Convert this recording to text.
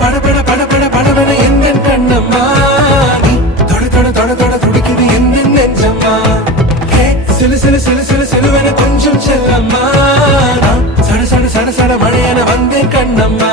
படபட படபட படபட எந்த கண்ணம்மா நீ தொட தொட தொட தொட துடிக்குது எந்த நெஞ்சம்மா சிலு சிலு சிலு சிலு சிலுவென கொஞ்சம் செல்லம்மா சட சட சட சட மழையென வந்தேன் கண்ணம்மா